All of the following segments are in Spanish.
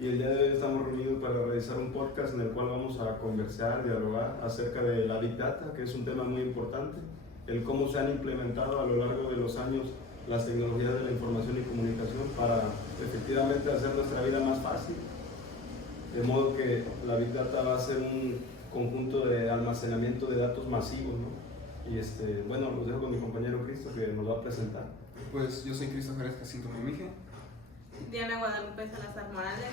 y el día de hoy estamos reunidos para realizar un podcast en el cual vamos a conversar, dialogar acerca de la Big Data, que es un tema muy importante, el cómo se han implementado a lo largo de los años las tecnologías de la información y comunicación para efectivamente hacer nuestra vida más fácil, de modo que la Big Data va a ser un conjunto de almacenamiento de datos masivos, ¿no? Y bueno, los dejo con mi compañero Cristo que nos va a presentar. Pues yo soy Cristo Jerez Jacinto Memije. Diana Guadalupe Salazar Morales.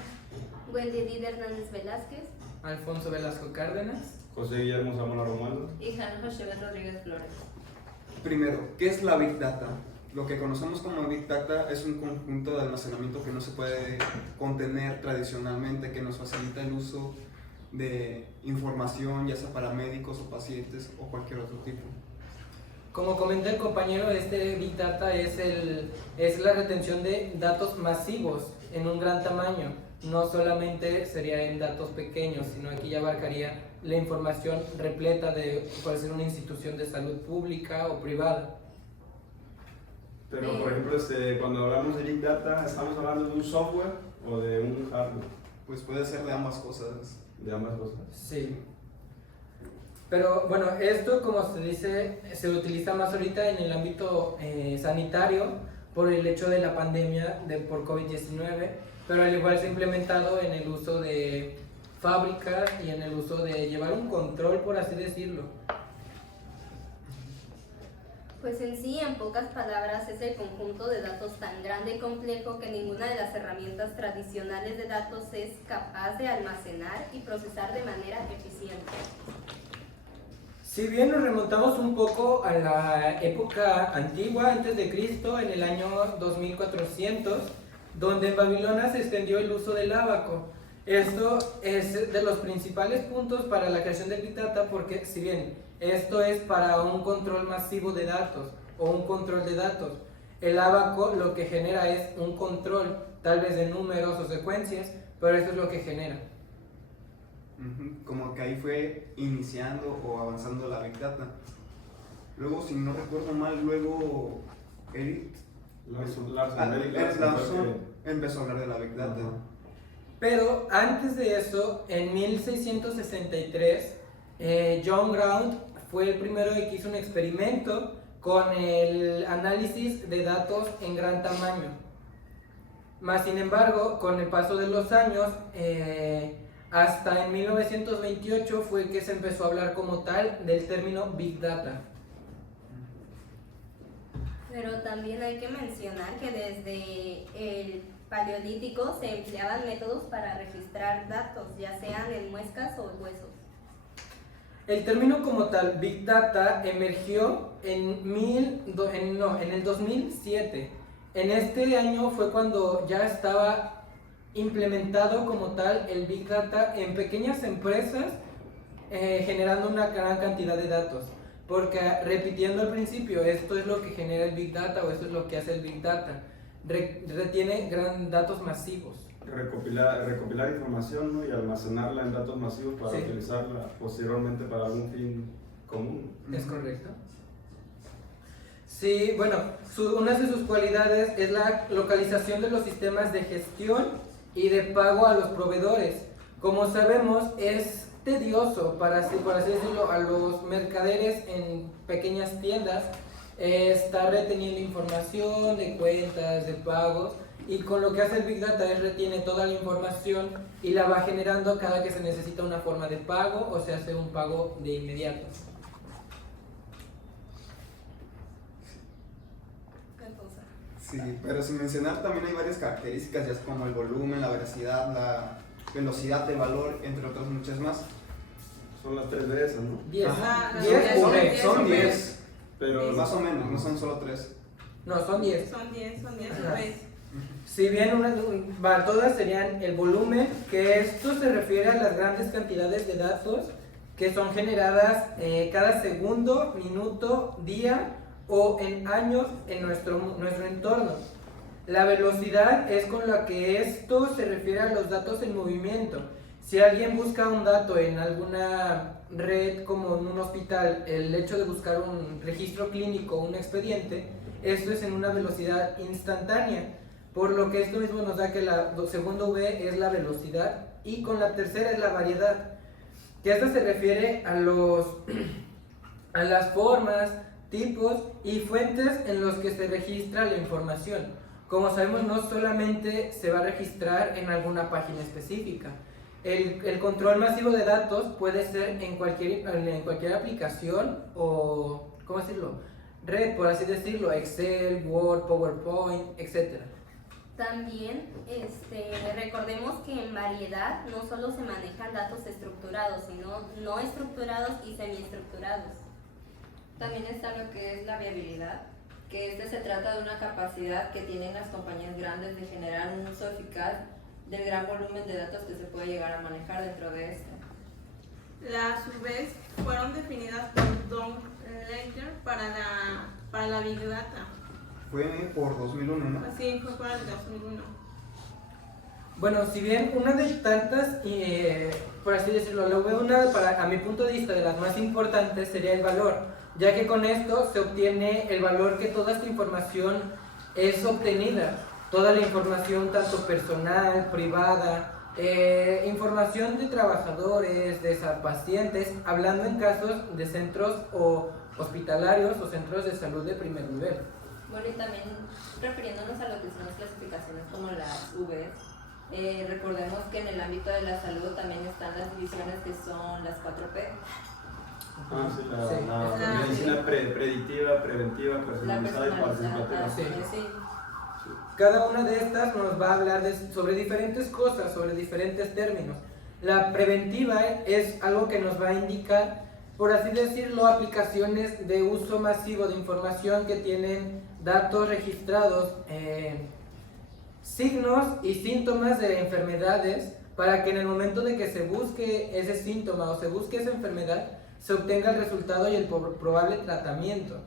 Wendy Edith Hernández Velázquez. Alfonso Velasco Cárdenas. José Guillermo Zamora Romualdo. Y Jan José Rodríguez Flores. Primero, ¿qué es la Big Data? Lo que conocemos como Big Data es un conjunto de almacenamiento que no se puede contener tradicionalmente, que nos facilita el uso de información, ya sea para médicos o pacientes o cualquier otro tipo. Como comenta el compañero, este Big Data es la retención de datos masivos en un gran tamaño. No solamente sería en datos pequeños, sino aquí ya abarcaría la información repleta de, puede ser una institución de salud pública o privada. Pero por ejemplo, cuando hablamos de Big Data, ¿estamos hablando de un software o de un hardware? Pues puede ser de ambas cosas. De ambas cosas. Sí. Pero bueno, esto como se dice, se utiliza más ahorita en el ámbito sanitario por el hecho de la pandemia por COVID-19, pero al igual se ha implementado en el uso de fábricas y en el uso de llevar un control, por así decirlo. Pues en sí, en pocas palabras, es el conjunto de datos tan grande y complejo que ninguna de las herramientas tradicionales de datos es capaz de almacenar y procesar de manera eficiente. Si bien nos remontamos un poco a la época antigua, antes de Cristo, en el año 2400, donde en Babilonia se extendió el uso del ábaco. Esto es de los principales puntos para la creación del Big Data, porque si bien esto es para un control masivo de datos o un control de datos, el ábaco lo que genera es un control, tal vez de números o secuencias, pero eso es lo que genera. Como que ahí fue iniciando o avanzando la Big Data. Luego, si no recuerdo mal, Eric Larson empezó a hablar de la Big Data. Pero antes de eso, en 1663, John Ground fue el primero que hizo un experimento con el análisis de datos en gran tamaño. Más sin embargo, con el paso de los años, hasta en 1928 fue que se empezó a hablar como tal del término Big Data. Pero también hay que mencionar que desde el Paleolítico se empleaban métodos para registrar datos, ya sean en muescas o huesos. El término como tal, Big Data, emergió en el 2007. En este año fue cuando ya estaba implementado como tal el Big Data en pequeñas empresas, generando una gran cantidad de datos. Porque repitiendo al principio, esto es lo que genera el Big Data o esto es lo que hace el Big Data. Retiene datos masivos. Recopilar información, ¿no? Y almacenarla en datos masivos para Sí. utilizarla posteriormente para algún fin común. ¿Es correcto? Sí, bueno, una de sus cualidades es la localización de los sistemas de gestión y de pago a los proveedores. Como sabemos, es tedioso, por así decirlo, a los mercaderes en pequeñas tiendas estar reteniendo información de cuentas, de pagos, y con lo que hace el Big Data es retiene toda la información y la va generando cada que se necesita una forma de pago o se hace un pago de inmediato. Sí, pero sin mencionar también hay varias características, ya como el volumen, la veracidad, la velocidad de valor, entre otras muchas más. Son las 3 de esas, ¿no? 10. Ajá, las 10 10 o son 10. 10. Son 10, Pero más o menos, no son solo 3. No, son 10. Son 10 Ajá. pues. Si bien todas serían el volumen, que esto se refiere a las grandes cantidades de datos que son generadas cada segundo, minuto, día o en años en nuestro entorno. La velocidad es con la que esto se refiere a los datos en movimiento. Si alguien busca un dato en alguna red como en un hospital, el hecho de buscar un registro clínico o un expediente, esto es en una velocidad instantánea. por lo que esto mismo nos da que la segunda V es la velocidad y con la tercera es la variedad, que esta se refiere a a las formas, tipos y fuentes en los que se registra la información. Como sabemos, no solamente se va a registrar en alguna página específica. El control masivo de datos puede ser en cualquier aplicación o, ¿cómo decirlo? Red, por así decirlo, Excel, Word, PowerPoint, etc. También recordemos que en variedad no solo se manejan datos estructurados, sino no estructurados y semiestructurados. También está lo que es la viabilidad, que se trata de una capacidad que tienen las compañías grandes de generar un uso eficaz del gran volumen de datos que se puede llegar a manejar dentro de esto. Las UVs fueron definidas por Don Ledger para la Big Data. Fue por 2001, ¿no? Así fue para el 2001. Bueno, si bien una de tantas, por así decirlo, a mi punto de vista, de las más importantes sería el valor, ya que con esto se obtiene el valor que toda esta información es obtenida. Toda la información, tanto personal, privada, información de trabajadores, de pacientes, hablando en casos de centros hospitalarios o centros de salud de primer nivel. Bueno, y también refiriéndonos a lo que son las clasificaciones como las Vs, recordemos que en el ámbito de la salud también están las divisiones que son las 4P. La medicina predictiva, preventiva, personalizada y participativa. Sí. Cada una de estas nos va a hablar sobre diferentes cosas, sobre diferentes términos. La preventiva es algo que nos va a indicar, por así decirlo, aplicaciones de uso masivo de información que tienen datos registrados, signos y síntomas de enfermedades, para que en el momento de que se busque ese síntoma o se busque esa enfermedad, se obtenga el resultado y el probable tratamiento.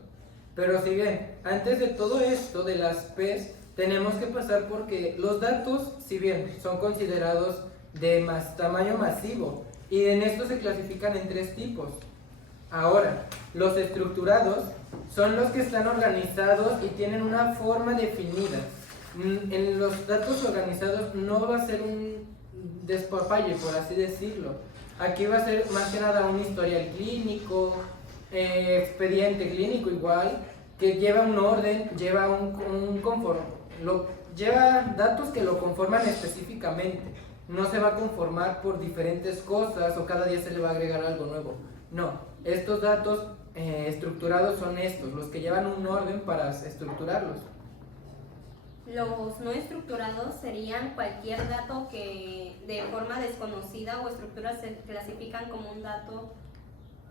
Pero si bien, antes de todo esto de las P's, tenemos que pasar porque los datos, si bien son considerados de tamaño masivo, y en esto se clasifican en 3 tipos. Ahora, los estructurados son los que están organizados y tienen una forma definida. En los datos organizados no va a ser un despapalle, por así decirlo. Aquí va a ser más que nada un historial clínico, expediente clínico igual, que lleva un orden, lleva lleva datos que lo conforman específicamente. No se va a conformar por diferentes cosas o cada día se le va a agregar algo nuevo. No, estos datos estructurados son estos, los que llevan un orden para estructurarlos. Los no estructurados serían cualquier dato que de forma desconocida o estructura se clasifican como un dato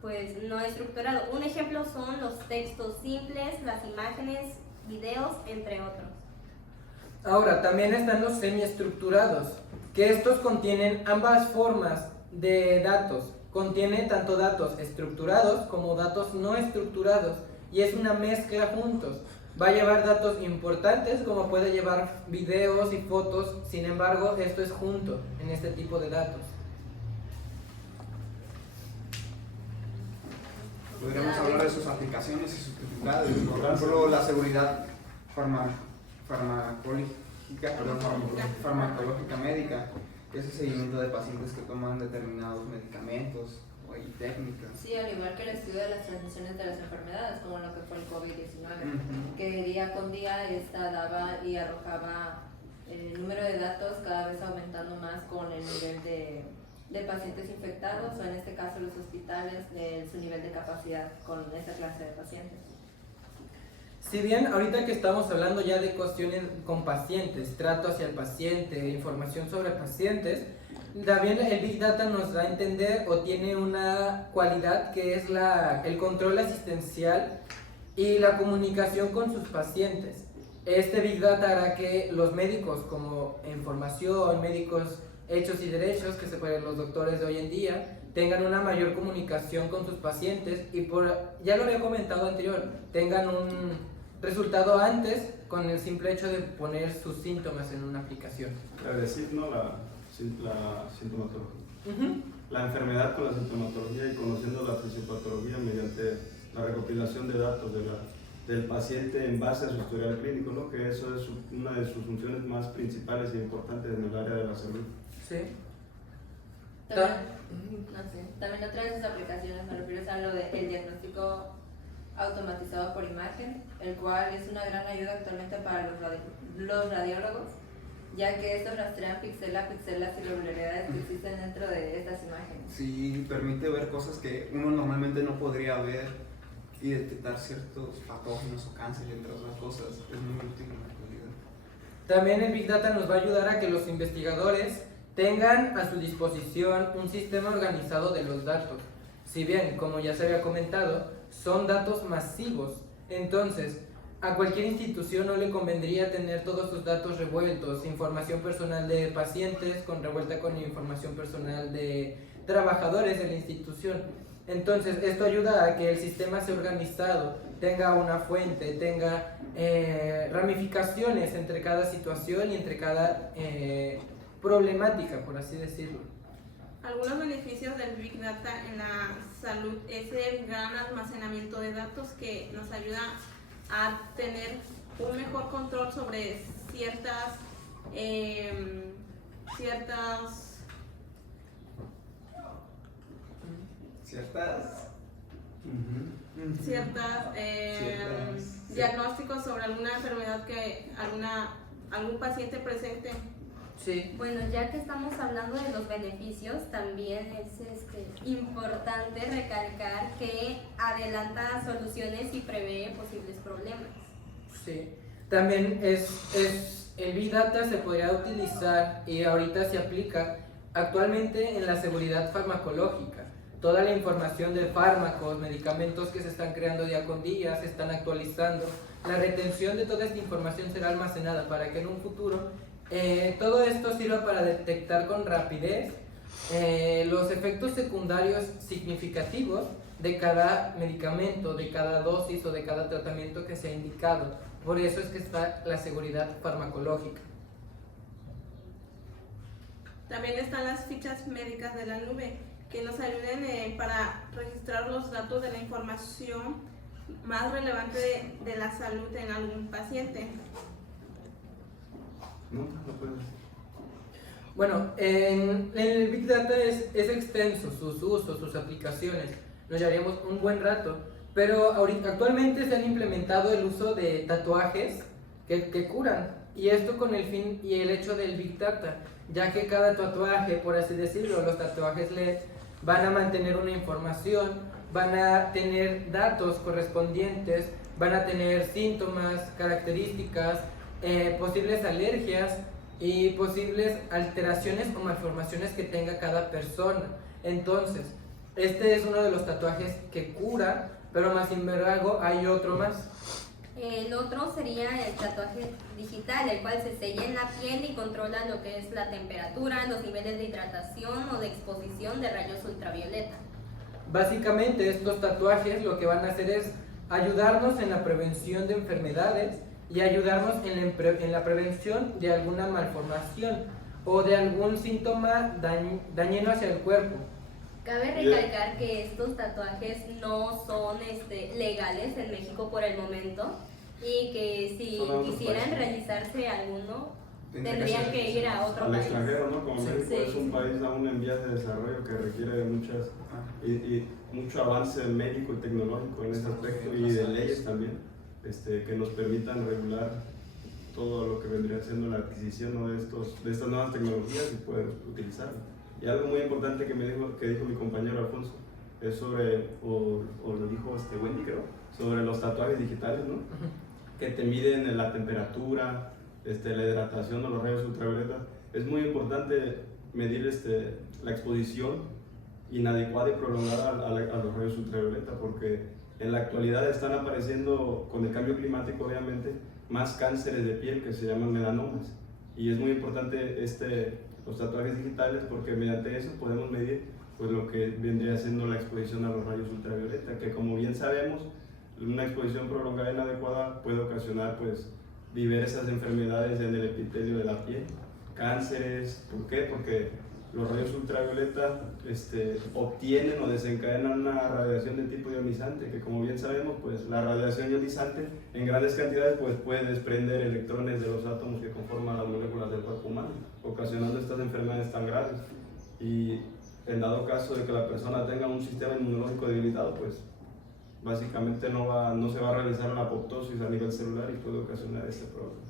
pues no estructurado. Un ejemplo son los textos simples, las imágenes, videos, entre otros. Ahora, también están los semiestructurados, que estos contienen ambas formas de datos. Contiene tanto datos estructurados como datos no estructurados y es una mezcla juntos. Va a llevar datos importantes como puede llevar videos y fotos, sin embargo esto es junto en este tipo de datos. Podríamos hablar de sus aplicaciones y sus utilidades, por ejemplo la seguridad farmacológica médica, ese seguimiento de pacientes que toman determinados medicamentos y técnicas. Sí, al igual que el estudio de las transmisiones de las enfermedades, como lo que fue el COVID-19, que día con día esta daba y arrojaba el número de datos cada vez aumentando más con el nivel de pacientes infectados, o en este caso los hospitales, su nivel de capacidad con esta clase de pacientes. Si bien ahorita que estamos hablando ya de cuestiones con pacientes, trato hacia el paciente, información sobre pacientes, también el Big Data nos da a entender o tiene una cualidad que es el control asistencial y la comunicación con sus pacientes. Este Big Data hará que los médicos como información, médicos hechos y derechos, que se pueden los doctores de hoy en día, tengan una mayor comunicación con sus pacientes y ya lo había comentado anterior, tengan un resultado antes con el simple hecho de poner sus síntomas en una aplicación. Decir, ¿no? La sintomatología. La enfermedad con la sintomatología y conociendo la fisiopatología mediante la recopilación de datos de del paciente en base a su historial clínico, ¿no? Que eso es una de sus funciones más principales e importantes en el área de la salud. Sí. También otra de sus aplicaciones me refiero a lo del diagnóstico automatizado por imagen, el cual es una gran ayuda actualmente para los radiólogos, ya que estos rastrean píxel a píxel las irregularidades que existen dentro de estas imágenes. Sí, permite ver cosas que uno normalmente no podría ver y detectar ciertos patógenos o cáncer, entre otras cosas. Es muy útil en la actualidad. También el Big Data nos va a ayudar a que los investigadores tengan a su disposición un sistema organizado de los datos. Si bien, como ya se había comentado, son datos masivos, entonces a cualquier institución no le convendría tener todos sus datos revueltos, información personal de pacientes revuelta con información personal de trabajadores de la institución. Entonces esto ayuda a que el sistema sea organizado, tenga una fuente, tenga ramificaciones entre cada situación y entre cada problemática, por así decirlo. Algunos beneficios del Big Data en la salud es el gran almacenamiento de datos que nos ayuda a tener un mejor control sobre ciertas diagnósticos sobre alguna enfermedad que algún paciente presente. Sí. Bueno, ya que estamos hablando de los beneficios, también es importante recalcar que adelanta soluciones y prevé posibles problemas. Sí. También el Big Data se podría utilizar y ahorita se aplica actualmente en la seguridad farmacológica. Toda la información de fármacos, medicamentos que se están creando día con día, se están actualizando. La retención de toda esta información será almacenada para que en un futuro todo esto sirva para detectar con rapidez los efectos secundarios significativos de cada medicamento, de cada dosis o de cada tratamiento que se ha indicado. Por eso es que está la seguridad farmacológica. También están las fichas médicas de la nube, que nos ayuden para registrar los datos de la información más relevante de la salud en algún paciente. No puedes. Bueno, en el Big Data es extenso, sus usos, sus aplicaciones. Nos llevaríamos un buen rato, pero actualmente se han implementado el uso de tatuajes que curan, y esto con el fin y el hecho del Big Data, ya que cada tatuaje, por así decirlo, los tatuajes LED van a mantener una información, van a tener datos correspondientes, van a tener síntomas, características, posibles alergias y posibles alteraciones o malformaciones que tenga cada persona. Entonces, este es uno de los tatuajes que cura, pero más sin embargo hay otro más. El otro sería el tatuaje digital, el cual se sella en la piel y controla lo que es la temperatura, los niveles de hidratación o de exposición de rayos ultravioleta. Básicamente estos tatuajes lo que van a hacer es ayudarnos en la prevención de enfermedades y ayudarnos en la prevención de alguna malformación o de algún síntoma dañino hacia el cuerpo. Cabe recalcar que estos tatuajes no son legales en México por el momento, y que si quisieran realizarse alguno tendrían que ir a otro al país. extranjero, ¿no? Como México Sí. es un país aún en vías de desarrollo que requiere de mucho avance médico y tecnológico en ese aspecto, y de leyes también que nos permitan regular todo lo que vendría siendo la adquisición, ¿no? de estas nuevas tecnologías y poder utilizarlas. Y algo muy importante que dijo mi compañero Alfonso es sobre, o lo dijo Wendy, creo, sobre los tatuajes digitales, ¿no? Que te miden la temperatura, la hidratación o los rayos ultravioleta. Es muy importante medir la exposición inadecuada y prolongada a los rayos ultravioleta, porque en la actualidad están apareciendo, con el cambio climático obviamente, más cánceres de piel que se llaman melanomas, y es muy importante los tatuajes digitales, porque mediante eso podemos medir pues lo que vendría siendo la exposición a los rayos ultravioleta, que como bien sabemos, una exposición prolongada e inadecuada puede ocasionar pues diversas enfermedades en el epitelio de la piel, cánceres. ¿Por qué? Porque los rayos ultravioleta obtienen o desencadenan una radiación de tipo ionizante, que como bien sabemos, pues la radiación ionizante en grandes cantidades pues, puede desprender electrones de los átomos que conforman las moléculas del cuerpo humano, ocasionando estas enfermedades tan graves. Y en dado caso de que la persona tenga un sistema inmunológico debilitado, pues básicamente no se va a realizar una apoptosis a nivel celular y puede ocasionar este problema.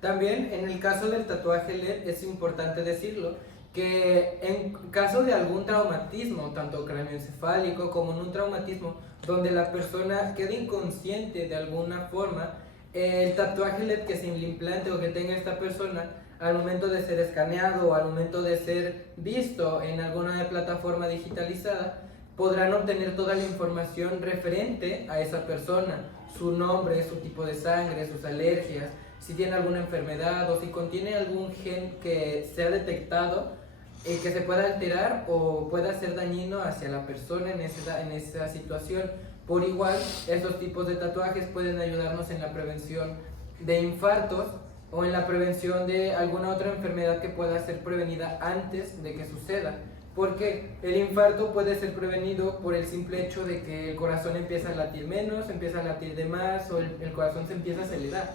También en el caso del tatuaje LED es importante decirlo, que en caso de algún traumatismo, tanto cráneoencefálico como en un traumatismo donde la persona quede inconsciente de alguna forma, el tatuaje LED que se le implante o que tenga esta persona, al momento de ser escaneado o al momento de ser visto en alguna plataforma digitalizada, podrán obtener toda la información referente a esa persona, su nombre, su tipo de sangre, sus alergias, si tiene alguna enfermedad o si contiene algún gen que sea detectado que se pueda alterar o pueda ser dañino hacia la persona en esa situación. Por igual, estos tipos de tatuajes pueden ayudarnos en la prevención de infartos o en la prevención de alguna otra enfermedad que pueda ser prevenida antes de que suceda. Porque el infarto puede ser prevenido por el simple hecho de que el corazón empieza a latir menos, empieza a latir de más o el corazón se empieza a acelerar.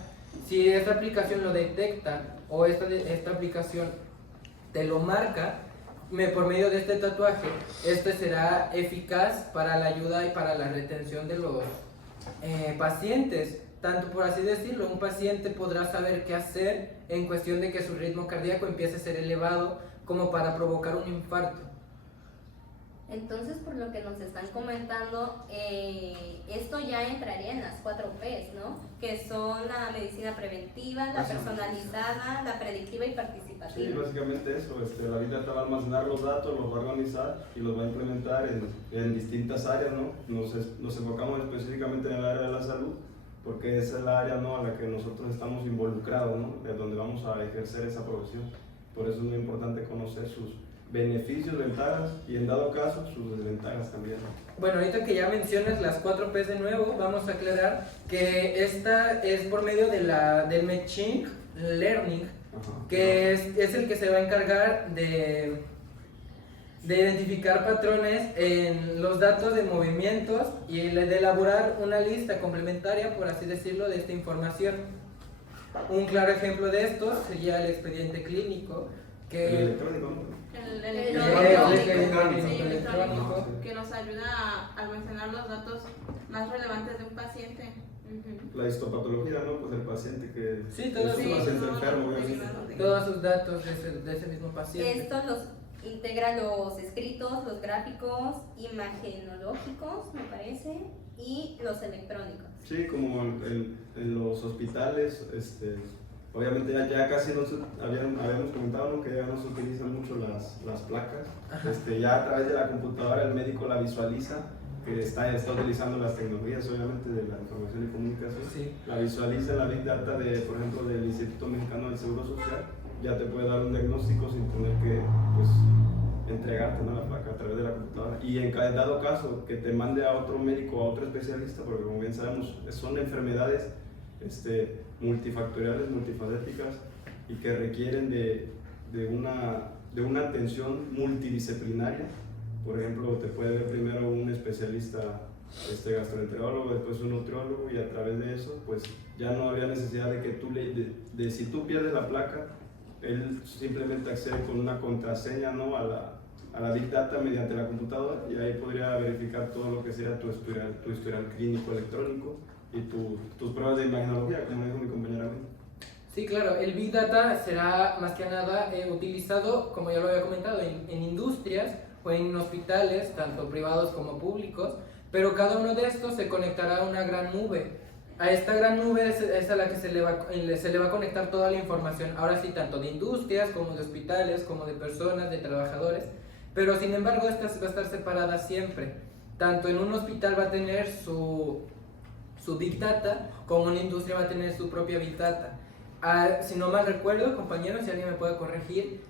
Si esta aplicación lo detecta o esta aplicación te lo marca, por medio de este tatuaje, este será eficaz para la ayuda y para la retención de los pacientes. Tanto por así decirlo, un paciente podrá saber qué hacer en cuestión de que su ritmo cardíaco empiece a ser elevado como para provocar un infarto. Entonces, por lo que nos están comentando, esto ya entraría en las 4 P's, ¿no? Que son la medicina preventiva, la personalizada, la predictiva y participativa. Sí, básicamente eso. La Big Data va a almacenar los datos, los va a organizar y los va a implementar en distintas áreas, ¿no? Nos enfocamos específicamente en el área de la salud, porque esa es la área, ¿no?, a la que nosotros estamos involucrados, ¿no?, es donde vamos a ejercer esa profesión. Por eso es muy importante conocer sus beneficios, ventajas y en dado caso sus desventajas también. Bueno, ahorita que ya mencionas las 4 P's de nuevo, vamos a aclarar que esta es por medio de del Machine Learning, que es el que se va a encargar de identificar patrones en los datos de movimientos y de elaborar una lista complementaria, por así decirlo, de esta información. Un claro ejemplo de esto sería el expediente clínico, que El electrónico, ¿no? El electrónico, que nos ayuda a almacenar los datos más relevantes de un paciente. La histopatología, ¿no? Pues el paciente que Sí, todos es un sus- paciente enfermo, todos sus datos de ese mismo paciente. Esto los integra los escritos, los gráficos, imagenológicos, me parece, y los electrónicos. Sí, como en los hospitales, obviamente ya casi habíamos comentado, ¿no?, que ya no se utilizan mucho las placas. Ya a través de la computadora el médico la visualiza, que está utilizando las tecnologías obviamente de la información y comunicación. Sí. La visualiza en la Big Data por ejemplo, del Instituto Mexicano del Seguro Social, ya te puede dar un diagnóstico sin tener que pues, entregarte, ¿no?, la placa a través de la computadora. Y en cada dado caso que te mande a otro médico, a otro especialista, porque como bien sabemos son enfermedades multifactoriales, multifacéticas y que requieren de una atención multidisciplinaria. Por ejemplo, te puede ver primero un especialista gastroenterólogo, después un nutriólogo, y a través de eso pues ya no habría necesidad de que si tú pierdes la placa, él simplemente accede con una contraseña, ¿no?, a la Big Data mediante la computadora, y ahí podría verificar todo lo que sea tu historial clínico electrónico y tus pruebas de imagenología, como dijo mi compañera. Sí, claro, el Big Data será más que nada utilizado, como ya lo había comentado, en industrias o en hospitales, tanto privados como públicos, pero cada uno de estos se conectará a una gran nube. A esta gran nube es a la que se le va a conectar toda la información, ahora sí, tanto de industrias como de hospitales, como de personas, de trabajadores, pero sin embargo esta va a estar separada siempre. Tanto en un hospital va a tener su Big Data, como una industria va a tener su propia Big Data. Si no mal recuerdo, compañeros, si alguien me puede corregir,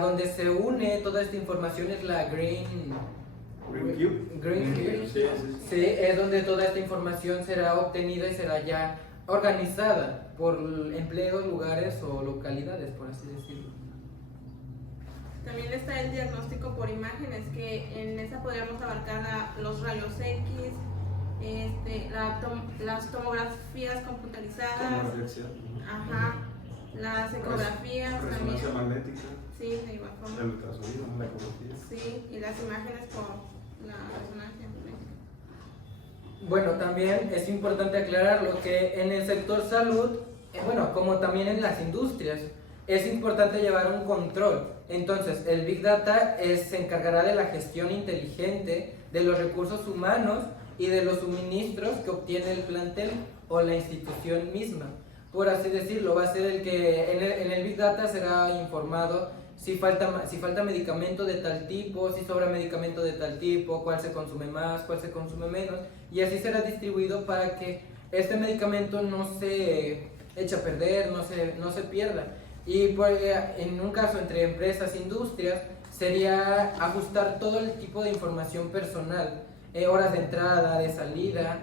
donde se une toda esta información es la Green Cube. Sí, es donde toda esta información será obtenida y será ya organizada por empleos, lugares o localidades, por así decirlo. También está el diagnóstico por imágenes, que en esa podríamos abarcar los rayos X, las tomografías computarizadas, Tomoreflexión. ajá, las ecografías también. Resonancia magnética. Sí, de igual forma. El ultrasonido, la ecografía. Sí, y las imágenes por la resonancia magnética. Bueno, también es importante aclararlo que en el sector salud, bueno, como también en las industrias, es importante llevar un control. Entonces, el Big Data se encargará de la gestión inteligente de los recursos humanos y de los suministros que obtiene el plantel o la institución misma. Por así decirlo, va a ser el que en el Big Data será informado si falta medicamento de tal tipo, si sobra medicamento de tal tipo, cuál se consume más, cuál se consume menos, y así será distribuido para que este medicamento no se eche a perder, no se pierda. Y pues, en un caso entre empresas e industrias sería ajustar todo el tipo de información personal, horas de entrada, de salida,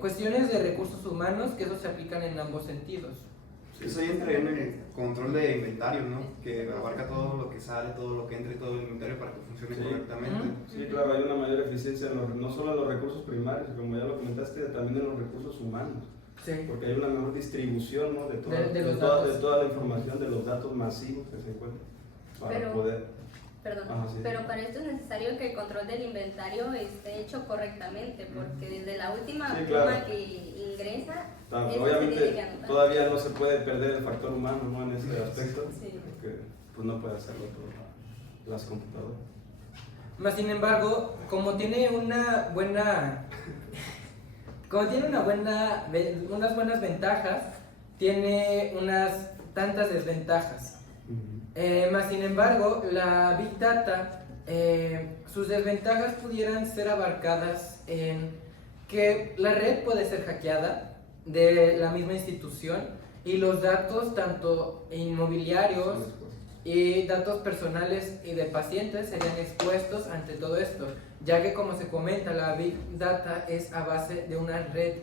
cuestiones de recursos humanos, que eso se aplican en ambos sentidos. Eso ya entraría en el control de inventario, ¿no? Que abarca todo lo que sale, todo lo que entra y todo el inventario para que funcione Sí. correctamente. Sí, claro, hay una mayor eficiencia no solo en los recursos primarios, como ya lo comentaste, también en los recursos humanos. Sí. Porque hay una mejor distribución, ¿no? de los datos. de toda la información, de los datos masivos que se encuentran para Pero- poder. Perdón, Ajá, sí. pero para esto es necesario que el control del inventario esté hecho correctamente, porque desde la última Sí, claro. suma que ingresa, eso se tiene que Obviamente anotar. todavía no se puede perder el factor humano, ¿no? En ese aspecto, Sí. porque pues no puede hacerlo todo las computadoras. Más sin embargo, como tiene unas buenas ventajas, tiene unas tantas desventajas. Más sin embargo, la Big Data, sus desventajas pudieran ser abarcadas en que la red puede ser hackeada de la misma institución y los datos tanto inmobiliarios y datos personales y de pacientes serían expuestos ante todo esto, ya que como se comenta, la Big Data es a base de una red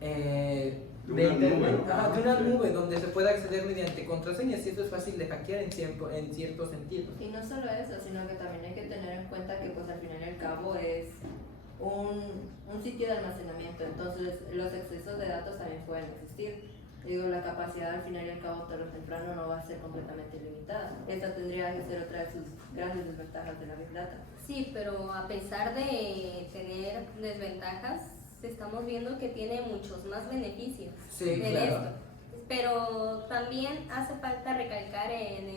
De una internet, nube, ¿no? ajá, de una Sí. nube donde se puede acceder mediante contraseñas, y esto es fácil de hackear en cierto sentido. Y no solo eso, sino que también hay que tener en cuenta que pues al final y al cabo es un sitio de almacenamiento, entonces los excesos de datos también pueden existir. Digo, la capacidad al final y al cabo tarde o temprano no va a ser completamente limitada. Esta tendría que ser otra de sus grandes desventajas de la Big Data. Sí, pero a pesar de tener desventajas, estamos viendo que tiene muchos más beneficios Sí, en claro. esto. Pero también hace falta recalcar en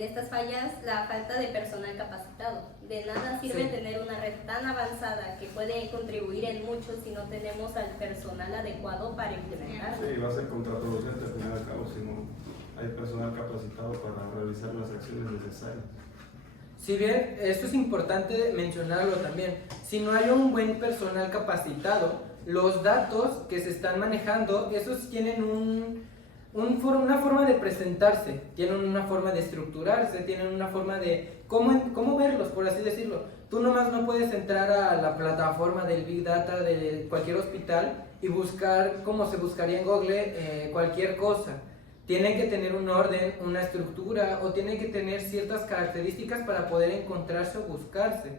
estas fallas la falta de personal capacitado. De nada sirve Sí. tener una red tan avanzada que puede contribuir en mucho si no tenemos al personal adecuado para implementarlo. Sí, va a ser contraproducente al final y al cabo si no hay personal capacitado para realizar las acciones necesarias. Si bien esto es importante mencionarlo también, si no hay un buen personal capacitado, los datos que se están manejando, esos tienen una forma de presentarse, tienen una forma de estructurarse, tienen una forma de cómo verlos, por así decirlo. Tú nomás no puedes entrar a la plataforma del Big Data de cualquier hospital y buscar como se buscaría en Google cualquier cosa. Tienen que tener un orden, una estructura, o tienen que tener ciertas características para poder encontrarse o buscarse.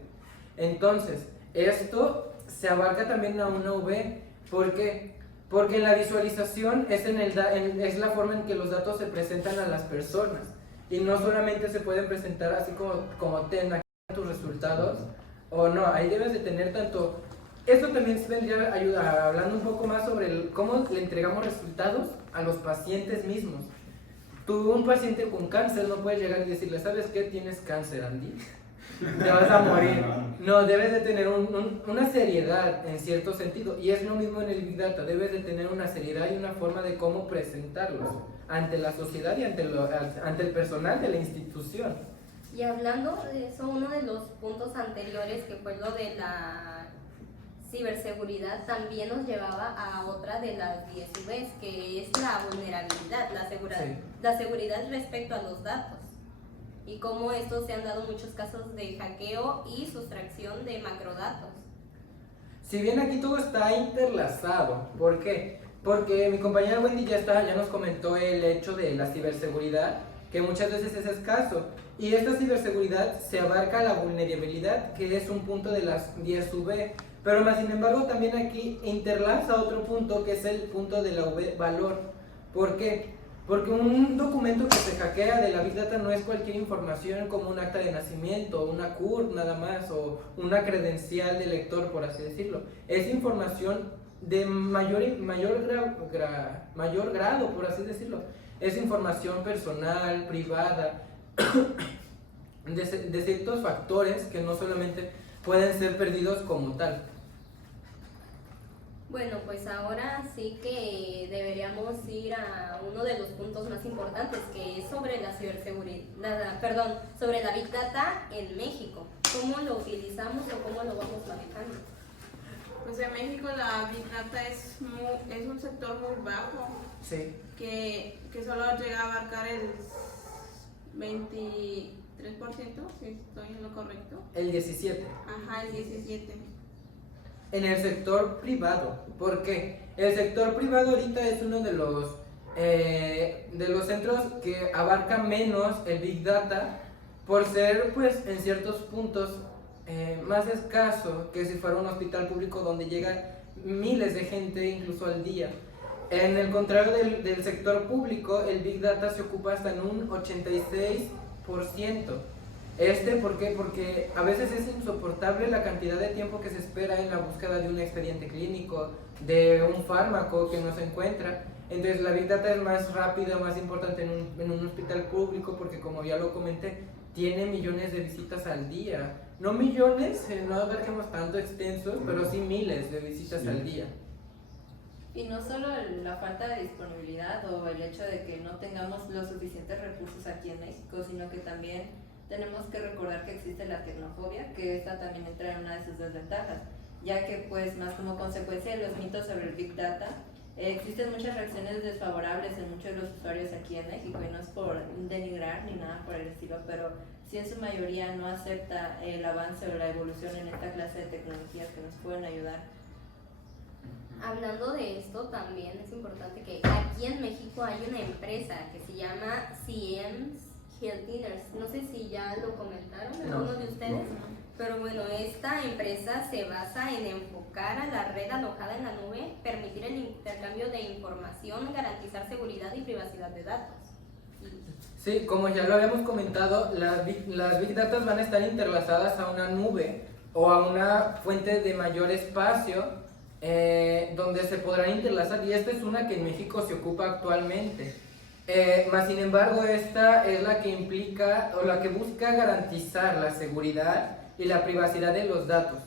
Entonces, esto se abarca también a una UV. ¿Por qué? Porque la visualización es la forma en que los datos se presentan a las personas. Y no solamente se pueden presentar así como ten aquí tus resultados, o no, ahí debes de tener tanto. Esto también vendría hablando un poco más sobre cómo le entregamos resultados a los pacientes mismos. Tú, un paciente con cáncer, no puedes llegar y decirle, ¿sabes qué? Tienes cáncer, Andy. Te vas a morir. No, debes de tener una seriedad en cierto sentido. Y es lo mismo en el Big Data. Debes de tener una seriedad y una forma de cómo presentarlos ante la sociedad y ante el personal de la institución. Y hablando de eso, uno de los puntos anteriores, que fue lo de la ciberseguridad, también nos llevaba a otra de las 10 Vs, que es la vulnerabilidad, Sí. la seguridad respecto a los datos. Y cómo estos se han dado muchos casos de hackeo y sustracción de macrodatos. Si bien aquí todo está interlazado, ¿por qué? Porque mi compañera Wendy ya nos comentó el hecho de la ciberseguridad, que muchas veces es escaso. Y esta ciberseguridad se abarca la vulnerabilidad, que es un punto de las 10 UV, pero más sin embargo también aquí interlaza otro punto, que es el punto de la UV valor. ¿Por qué? Porque un documento que se hackea de la Big Data no es cualquier información como un acta de nacimiento, una CURP nada más, o una credencial de lector, por así decirlo. Es información de mayor grado, por así decirlo. Es información personal, privada, de ciertos factores que no solamente pueden ser perdidos como tal. Bueno, pues ahora sí que deberíamos ir a uno de los puntos más importantes, que es sobre la ciberseguridad, sobre la Big Data en México. ¿Cómo lo utilizamos o cómo lo vamos manejando? Pues en México la Big Data es un sector muy bajo, Sí. que solo llega a abarcar el 23%, si estoy en lo correcto. El 17. Ajá, el 17%. En el sector privado. ¿Por qué? El sector privado ahorita es uno de los centros que abarca menos el Big Data por ser, pues, en ciertos puntos más escaso que si fuera un hospital público donde llegan miles de gente incluso al día. En el contrario del sector público, el Big Data se ocupa hasta en un 86%. ¿Por qué? Porque a veces es insoportable la cantidad de tiempo que se espera en la búsqueda de un expediente clínico, de un fármaco que no se encuentra. Entonces la Big Data es más rápida, más importante en un hospital público porque, como ya lo comenté, tiene millones de visitas al día. No millones, no abarquemos tanto extensos, pero sí miles de visitas al día. Y no solo la falta de disponibilidad o el hecho de que no tengamos los suficientes recursos aquí en México, sino que también tenemos que recordar que existe la tecnofobia, que esta también entra en una de sus desventajas, ya que pues más como consecuencia de los mitos sobre el Big Data, existen muchas reacciones desfavorables en muchos de los usuarios aquí en México, y no es por denigrar ni nada por el estilo, pero sí en su mayoría no acepta el avance o la evolución en esta clase de tecnologías que nos pueden ayudar. Hablando de esto, también es importante que aquí en México hay una empresa que se llama CIEMS Health Dinners. No sé si ya lo comentaron algunos de ustedes, pero bueno, esta empresa se basa en enfocar a la red alojada en la nube, permitir el intercambio de información, garantizar seguridad y privacidad de datos. Sí, como ya lo habíamos comentado, las Big Data van a estar interlazadas a una nube o a una fuente de mayor espacio donde se podrán interlazar, y esta es una que en México se ocupa actualmente. Más sin embargo, esta es la que implica o la que busca garantizar la seguridad y la privacidad de los datos.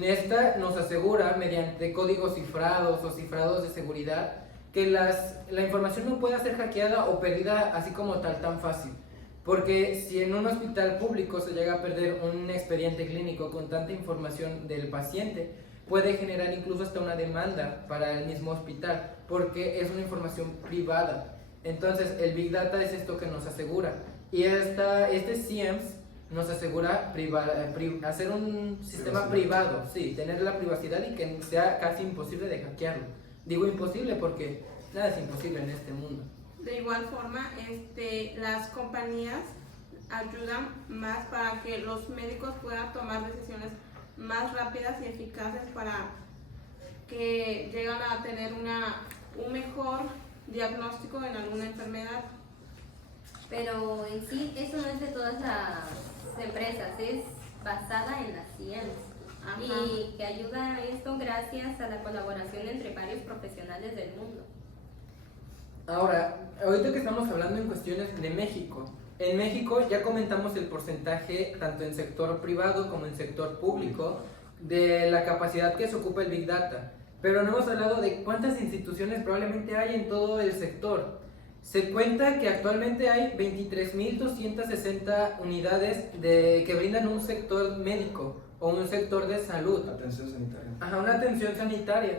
Esta nos asegura, mediante códigos cifrados o cifrados de seguridad, que la información no pueda ser hackeada o perdida así como tal tan fácil. Porque si en un hospital público se llega a perder un expediente clínico con tanta información del paciente, puede generar incluso hasta una demanda para el mismo hospital, porque es una información privada. Entonces el Big Data es esto que nos asegura, y este CIEMS nos asegura hacer un sistema privado, sí, tener la privacidad y que sea casi imposible de hackearlo. Digo imposible porque nada es imposible en este mundo. De igual forma, las compañías ayudan más para que los médicos puedan tomar decisiones más rápidas y eficaces, para que lleguen a tener un mejor diagnóstico en alguna enfermedad. Pero en sí, eso no es de todas las empresas, es basada en las CIEMS. Ajá. Y que ayuda a esto gracias a la colaboración entre varios profesionales del mundo. Ahora, ahorita que estamos hablando en cuestiones de México, en México ya comentamos el porcentaje, tanto en sector privado como en sector público, de la capacidad que se ocupa el Big Data, pero no hemos hablado de cuántas instituciones probablemente hay en todo el sector. Se cuenta que actualmente hay 23.260 unidades que brindan un sector médico o un sector de salud. Atención sanitaria. Ajá, una atención sanitaria.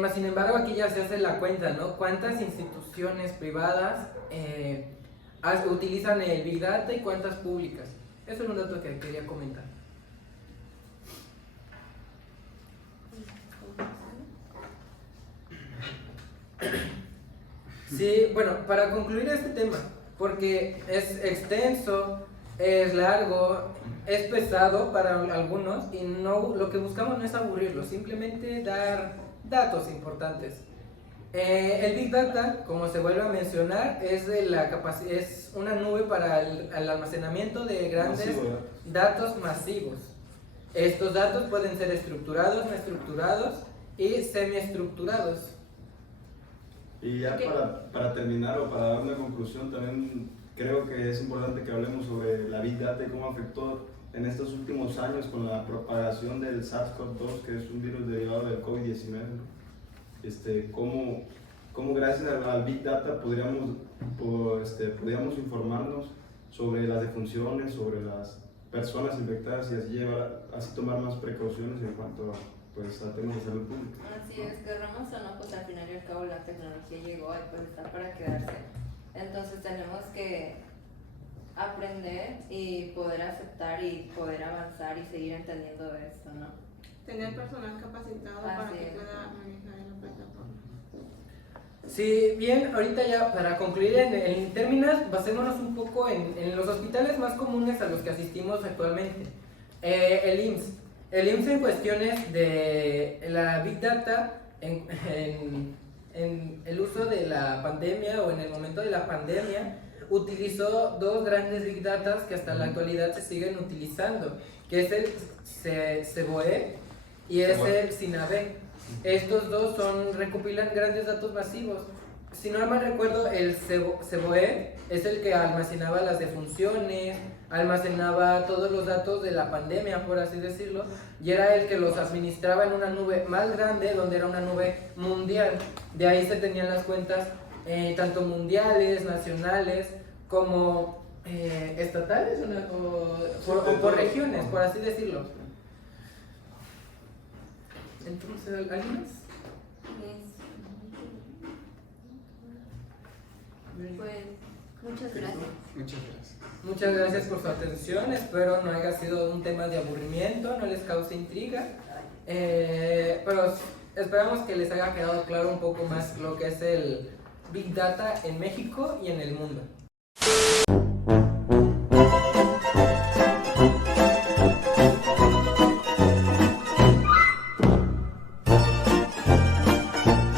Más sin embargo, aquí ya se hace la cuenta, ¿no? ¿Cuántas instituciones privadas utilizan el Big Data y cuántas públicas? Eso es un dato que quería comentar. Sí, bueno, para concluir este tema, porque es extenso, es largo, es pesado para algunos y no, lo que buscamos no es aburrirlo, simplemente dar datos importantes. El Big Data, como se vuelve a mencionar, es una nube para el almacenamiento de grandes Masivo, datos masivos. Estos datos pueden ser estructurados, no estructurados y semiestructurados. Y ya para terminar o para dar una conclusión, también creo que es importante que hablemos sobre la Big Data y cómo afectó en estos últimos años con la propagación del SARS-CoV-2, que es un virus derivado del COVID-19. Cómo gracias al Big Data podríamos informarnos sobre las defunciones, sobre las personas infectadas y así tomar más precauciones en cuanto a temas de salud pública. Así es, querramos o no, pues al final y al cabo la tecnología llegó y pues está para quedarse. Entonces tenemos que aprender y poder aceptar y poder avanzar y seguir entendiendo esto, ¿no? Tener personal capacitado para Así que es. pueda manejar la plataforma. Sí, bien, ahorita ya para concluir en términos, basémonos un poco en los hospitales más comunes a los que asistimos actualmente. El IMSS. El IMSS en cuestiones de la Big Data, en el uso de la pandemia o en el momento de la pandemia, utilizó dos grandes Big Data que hasta la actualidad se siguen utilizando, que es el CEBOE y es el SINAVE. Estos dos recopilan grandes datos masivos. Si no mal recuerdo, el CEBOE es el que almacenaba las defunciones, almacenaba todos los datos de la pandemia, por así decirlo, y era el que los administraba en una nube más grande, donde era una nube mundial. De ahí se tenían las cuentas tanto mundiales, nacionales, como estatales o por regiones, por así decirlo. Entonces, ¿alguien más? Pues, muchas gracias. Muchas gracias. Muchas gracias por su atención, espero no haya sido un tema de aburrimiento, no les cause intriga, pero esperamos que les haya quedado claro un poco más lo que es el Big Data en México y en el mundo.